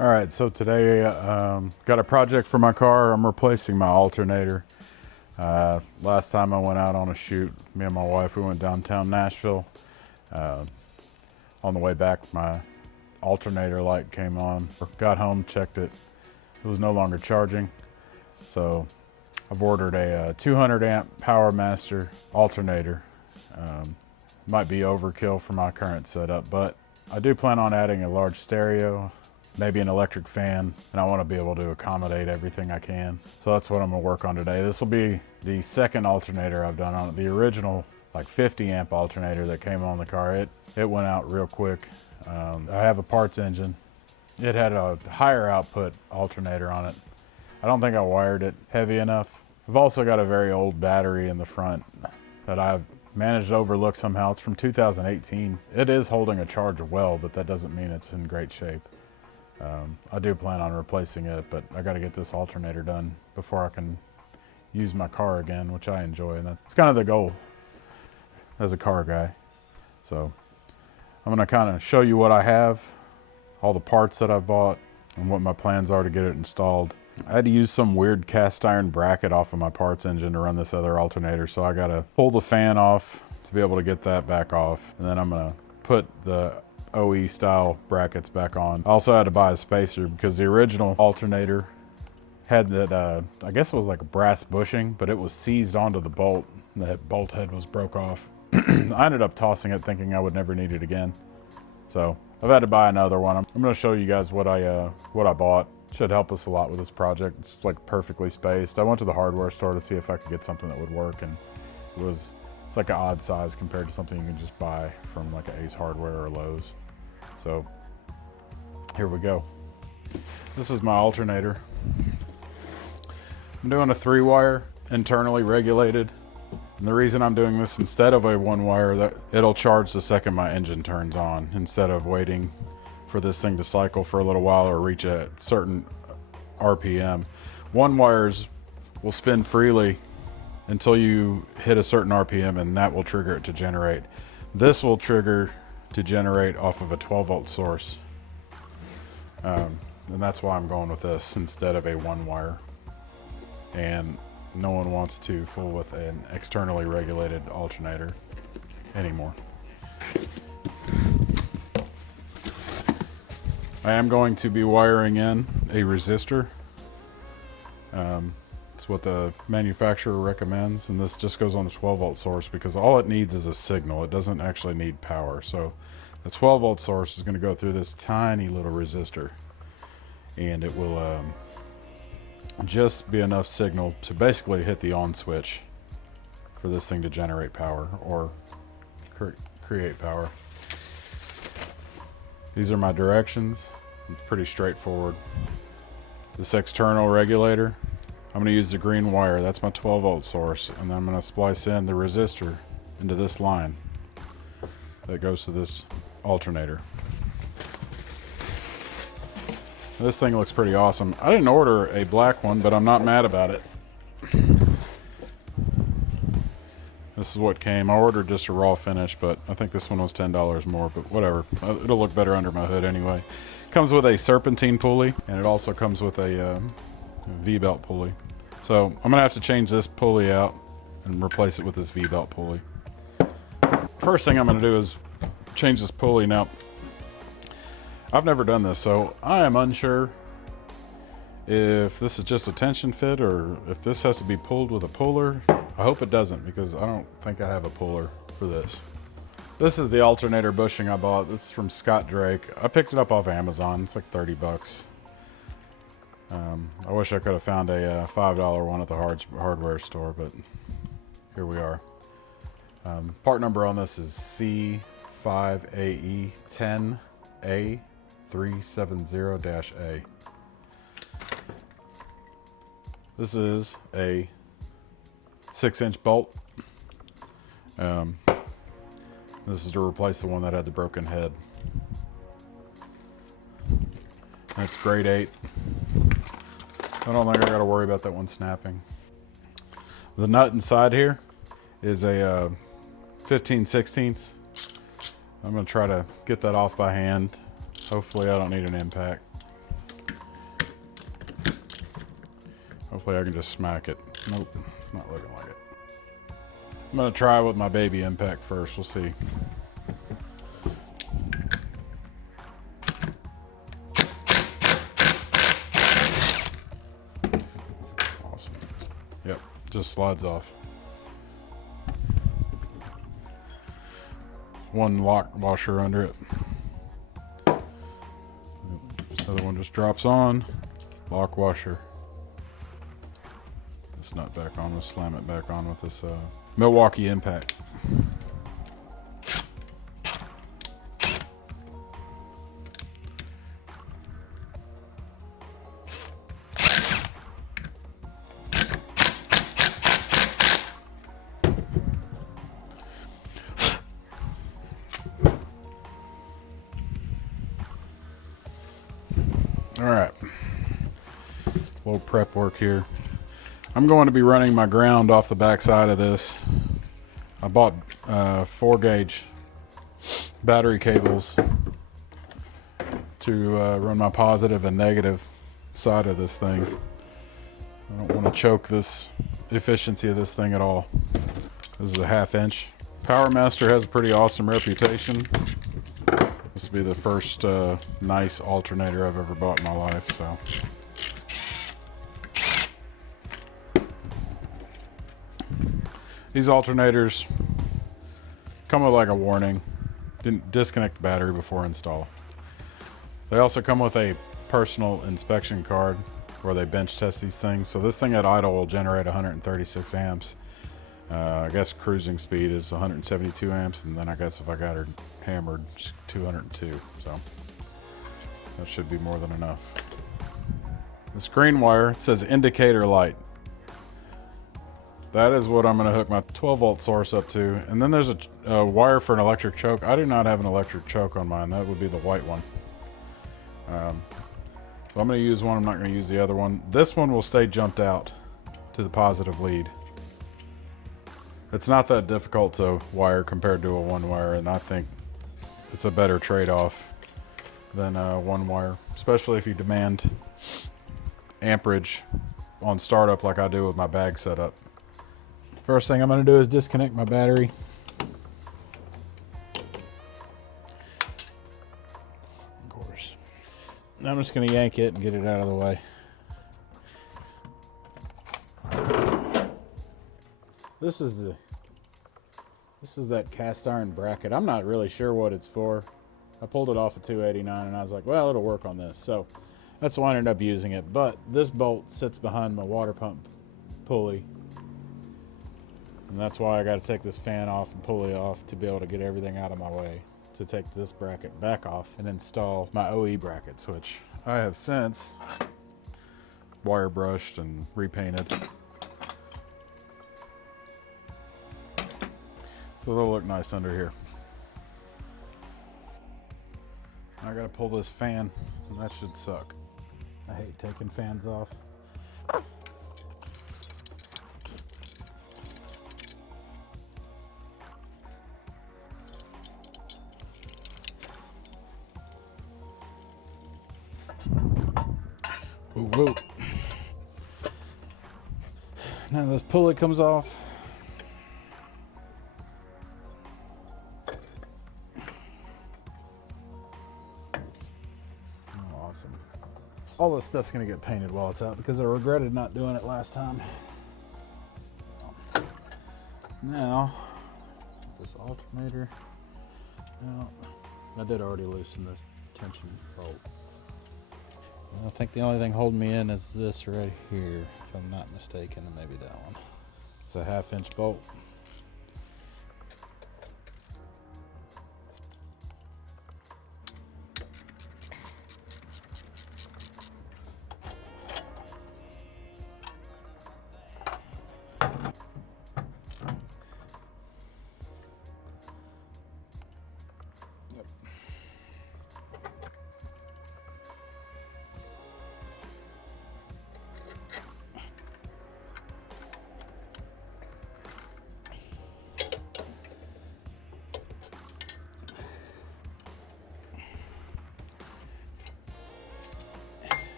All right, so today got a project for my car. I'm replacing my alternator. Last time I went out on a shoot, me and my wife, we went downtown Nashville. On the way back, my alternator light came on. Got home, checked it. It was no longer charging. So I've ordered a 200 amp Powermaster alternator. Might be overkill for my current setup, but I do plan on adding a large stereo, maybe an electric fan, and I want to be able to accommodate everything I can. So that's what I'm gonna work on today. This will be the second alternator I've done on it. The original like 50 amp alternator that came on the car, it went out real quick. I have a parts engine. It had a higher output alternator on it. I don't think I wired it heavy enough. I've also got a very old battery in the front that I've managed to overlook somehow. It's from 2018. It is holding a charge well, but that doesn't mean it's in great shape. I do plan on replacing it, but I got to get this alternator done before I can use my car again, which I enjoy, and that's kind of the goal as a car guy. So I'm going to kind of show you what I have, all the parts that I've bought, and what my plans are to get it installed. I had to use some weird cast iron bracket off of my parts engine to run this other alternator, so I got to pull the fan off to be able to get that back off, and then I'm going to put the OE style brackets back on. I also had to buy a spacer because the original alternator had that, I guess it was like a brass bushing, but it was seized onto the bolt. That bolt head was broke off. I ended up tossing it thinking I would never need it again. So I've had to buy another one. I'm going to show you guys what I bought. Should help us a lot with this project. It's like perfectly spaced. I went to the hardware store to see if I could get something that would work, and it's like an odd size compared to something you can just buy from like an Ace Hardware or Lowe's. So here we go. This is my alternator. I'm doing a 3-wire internally regulated. And the reason I'm doing this instead of a 1-wire, that it'll charge the second my engine turns on, instead of waiting for this thing to cycle for a little while or reach a certain RPM. 1-wires will spin freely until you hit a certain RPM, and that will trigger it to generate. This will trigger to generate off of a 12-volt source. And that's why I'm going with this instead of a 1-wire. And no one wants to fool with an externally regulated alternator anymore. I am going to be wiring in a resistor. It's what the manufacturer recommends, and this just goes on the 12-volt source because all it needs is a signal. It doesn't actually need power. So the 12-volt source is going to go through this tiny little resistor, and it will just be enough signal to basically hit the on switch for this thing to generate power or create power. These are my directions. It's pretty straightforward. This external regulator, I'm going to use the green wire. That's my 12-volt source, and then I'm going to splice in the resistor into this line that goes to this alternator. This thing looks pretty awesome. I didn't order a black one, but I'm not mad about it. This is what came. I ordered just a raw finish, but I think this one was $10 more, but whatever. It'll look better under my hood anyway. Comes with a serpentine pulley, and it also comes with a V-belt pulley. So I'm gonna have to change this pulley out and replace it with this V-belt pulley. First thing I'm gonna do is change this pulley. Now, I've never done this, so I am unsure if this is just a tension fit or if this has to be pulled with a puller. I hope it doesn't, because I don't think I have a puller for this. This is the alternator bushing I bought. This is from Scott Drake. I picked it up off Amazon. It's like 30 bucks. I wish I could have found a $5 one at the hardware store, but here we are. Part number on this is C5AE10A370-A. This is a 6-inch bolt. This is to replace the one that had the broken head. That's grade 8. I don't think I gotta worry about that one snapping. The nut inside here is a 15/16. I'm gonna try to get that off by hand. Hopefully I don't need an impact. Hopefully I can just smack it. Nope, not looking like it. I'm gonna try with my baby impact first, we'll see. Awesome. Yep, just slides off. One lock washer under it. The other one just drops on. Lock washer. This nut back on, we'll slam it back on with this Milwaukee impact. All right, a little prep work here. I'm going to be running my ground off the back side of this. I bought 4-gauge battery cables to run my positive and negative side of this thing. I don't want to choke this efficiency of this thing at all. This is a 1/2 inch. Powermaster has a pretty awesome reputation. This will be the first nice alternator I've ever bought in my life, so. These alternators come with like a warning. Didn't disconnect the battery before install. They also come with a personal inspection card where they bench test these things. So this thing at idle will generate 136 amps. I guess cruising speed is 172 amps, and then I guess if I got her hammered, 202. So that should be more than enough. This green wire, it says indicator light. That is what I'm going to hook my 12 volt source up to. And then there's a wire for an electric choke. I do not have an electric choke on mine. That would be the white one. So I'm going to use one. I'm not going to use the other one. This one will stay jumped out to the positive lead. It's not that difficult to wire compared to a one wire, and I think it's a better trade-off than one wire, especially if you demand amperage on startup like I do with my bag setup. First thing I'm going to do is disconnect my battery. Of course. Now I'm just going to yank it and get it out of the way. This is that cast iron bracket. I'm not really sure what it's for. I pulled it off at 289 and I was like, well, it'll work on this. So that's why I ended up using it. But this bolt sits behind my water pump pulley. And that's why I got to take this fan off and pulley off to be able to get everything out of my way to take this bracket back off and install my OE brackets, which I have since wire brushed and repainted. So they'll look nice under here. I gotta pull this fan, and that should suck. I hate taking fans off. Woo woo. Now this pulley comes off. Awesome. All this stuff's gonna get painted while it's out because I regretted not doing it last time. Now, this alternator out. I did already loosen this tension bolt. I think the only thing holding me in is this right here, if I'm not mistaken, and maybe that one. It's a 1/2 inch bolt.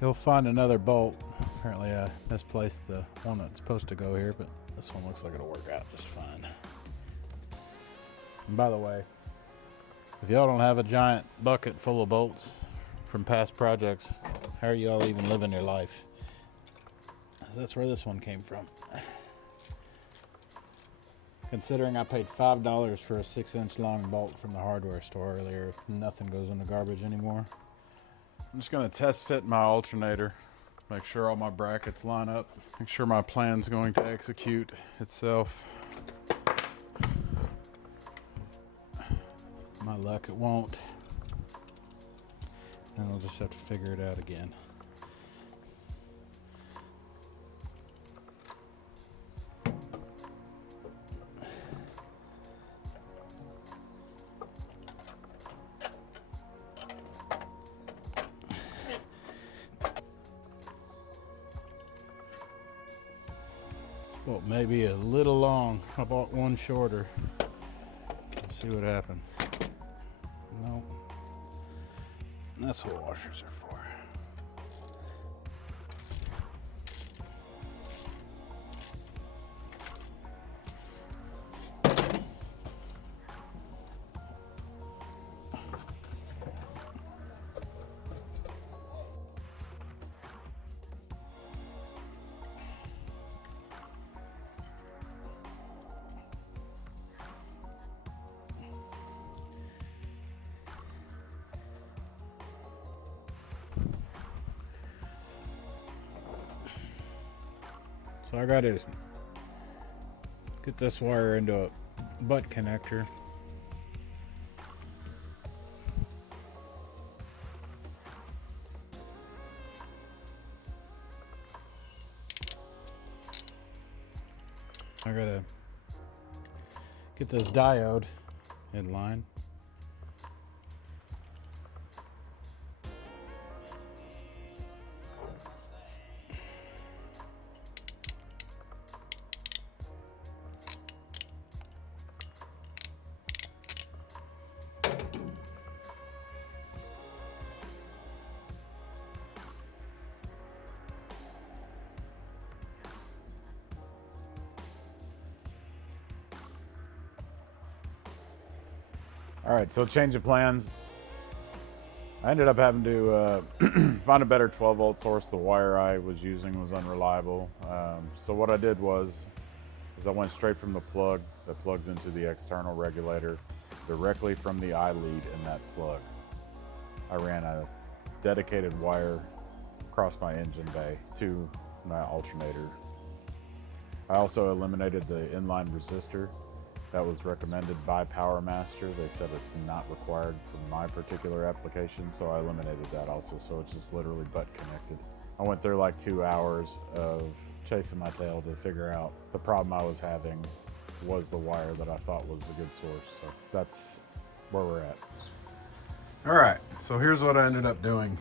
go find another bolt. Apparently I misplaced the one that's supposed to go here, but this one looks like it'll work out just fine. And by the way, if y'all don't have a giant bucket full of bolts from past projects, how are y'all even living your life? That's where this one came from. Considering I paid $5 for a 6-inch long bolt from the hardware store earlier, nothing goes in the garbage anymore. I'm just gonna test fit my alternator, make sure all my brackets line up, make sure my plan's going to execute itself. My luck, it won't. And we'll just have to figure it out again. Well, maybe a little long. I bought one shorter. Let's see what happens. Nope. That's what washers are for. So I got to get this wire into a butt connector. I gotta get this diode in line. All right, so change of plans. I ended up having to find a better 12-volt source. The wire I was using was unreliable. So what I did was I went straight from the plug that plugs into the external regulator directly from the eye lead in that plug. I ran a dedicated wire across my engine bay to my alternator. I also eliminated the inline resistor that was recommended by Powermaster. They said it's not required for my particular application, so I eliminated that also. So it's just literally butt connected. I went through like 2 hours of chasing my tail to figure out the problem I was having was the wire that I thought was a good source. So that's where we're at. All right, so here's what I ended up doing.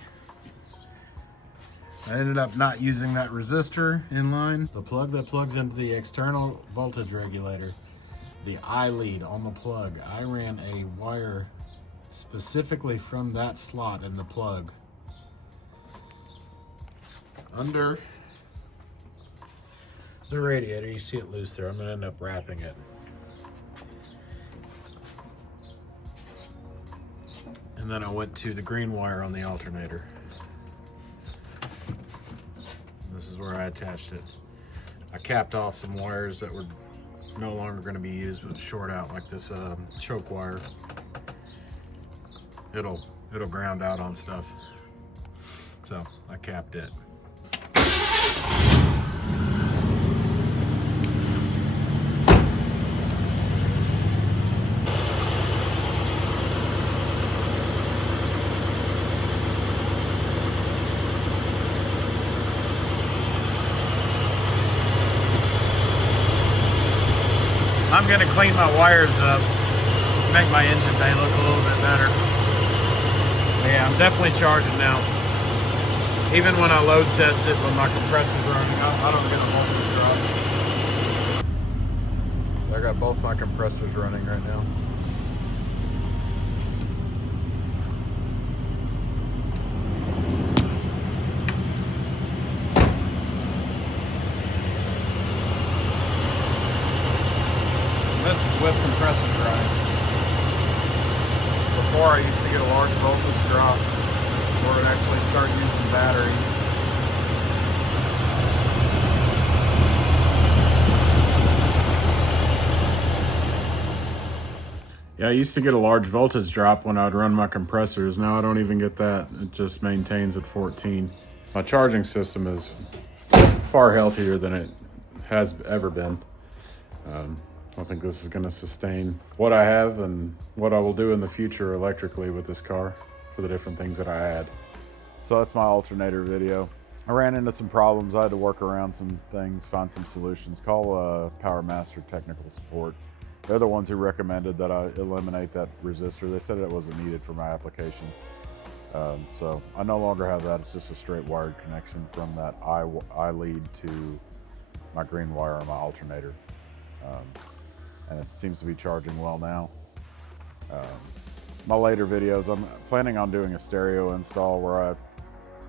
I ended up not using that resistor in line. The plug that plugs into the external voltage regulator, the eye lead on the plug, I ran a wire specifically from that slot in the plug under the radiator. You see it loose there. I'm going to end up wrapping it. And then I went to the green wire on the alternator. This is where I attached it. I capped off some wires that were no longer going to be used, but short out like this choke wire. It'll ground out on stuff. So I capped it. I'm going to clean my wires up, make my engine bay look a little bit better. But yeah, I'm definitely charging now. Even when I load test it when my compressor's running, I don't get a voltage drop. So I got both my compressors running right now. before I used to get a large voltage drop where it actually started using batteries. Yeah, I used to get a large voltage drop when I'd run my compressors. Now I don't even get that. It just maintains at 14. My charging system is far healthier than it has ever been. I think this is going to sustain what I have and what I will do in the future electrically with this car for the different things that I add. So that's my alternator video. I ran into some problems. I had to work around some things, find some solutions. Call Powermaster technical support. They're the ones who recommended that I eliminate that resistor. They said it wasn't needed for my application. So I no longer have that. It's just a straight wired connection from that I lead to my green wire on my alternator. And it seems to be charging well now. My later videos, I'm planning on doing a stereo install where I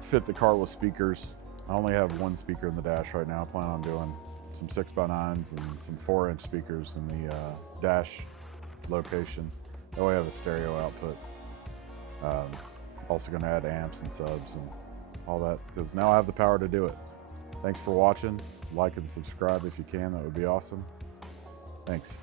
fit the car with speakers. I only have one speaker in the dash right now. I plan on doing some 6x9s and some 4-inch speakers in the dash location. That way I have a stereo output. Also going to add amps and subs and all that because now I have the power to do it. Thanks for watching. Like and subscribe if you can. That would be awesome. Thanks.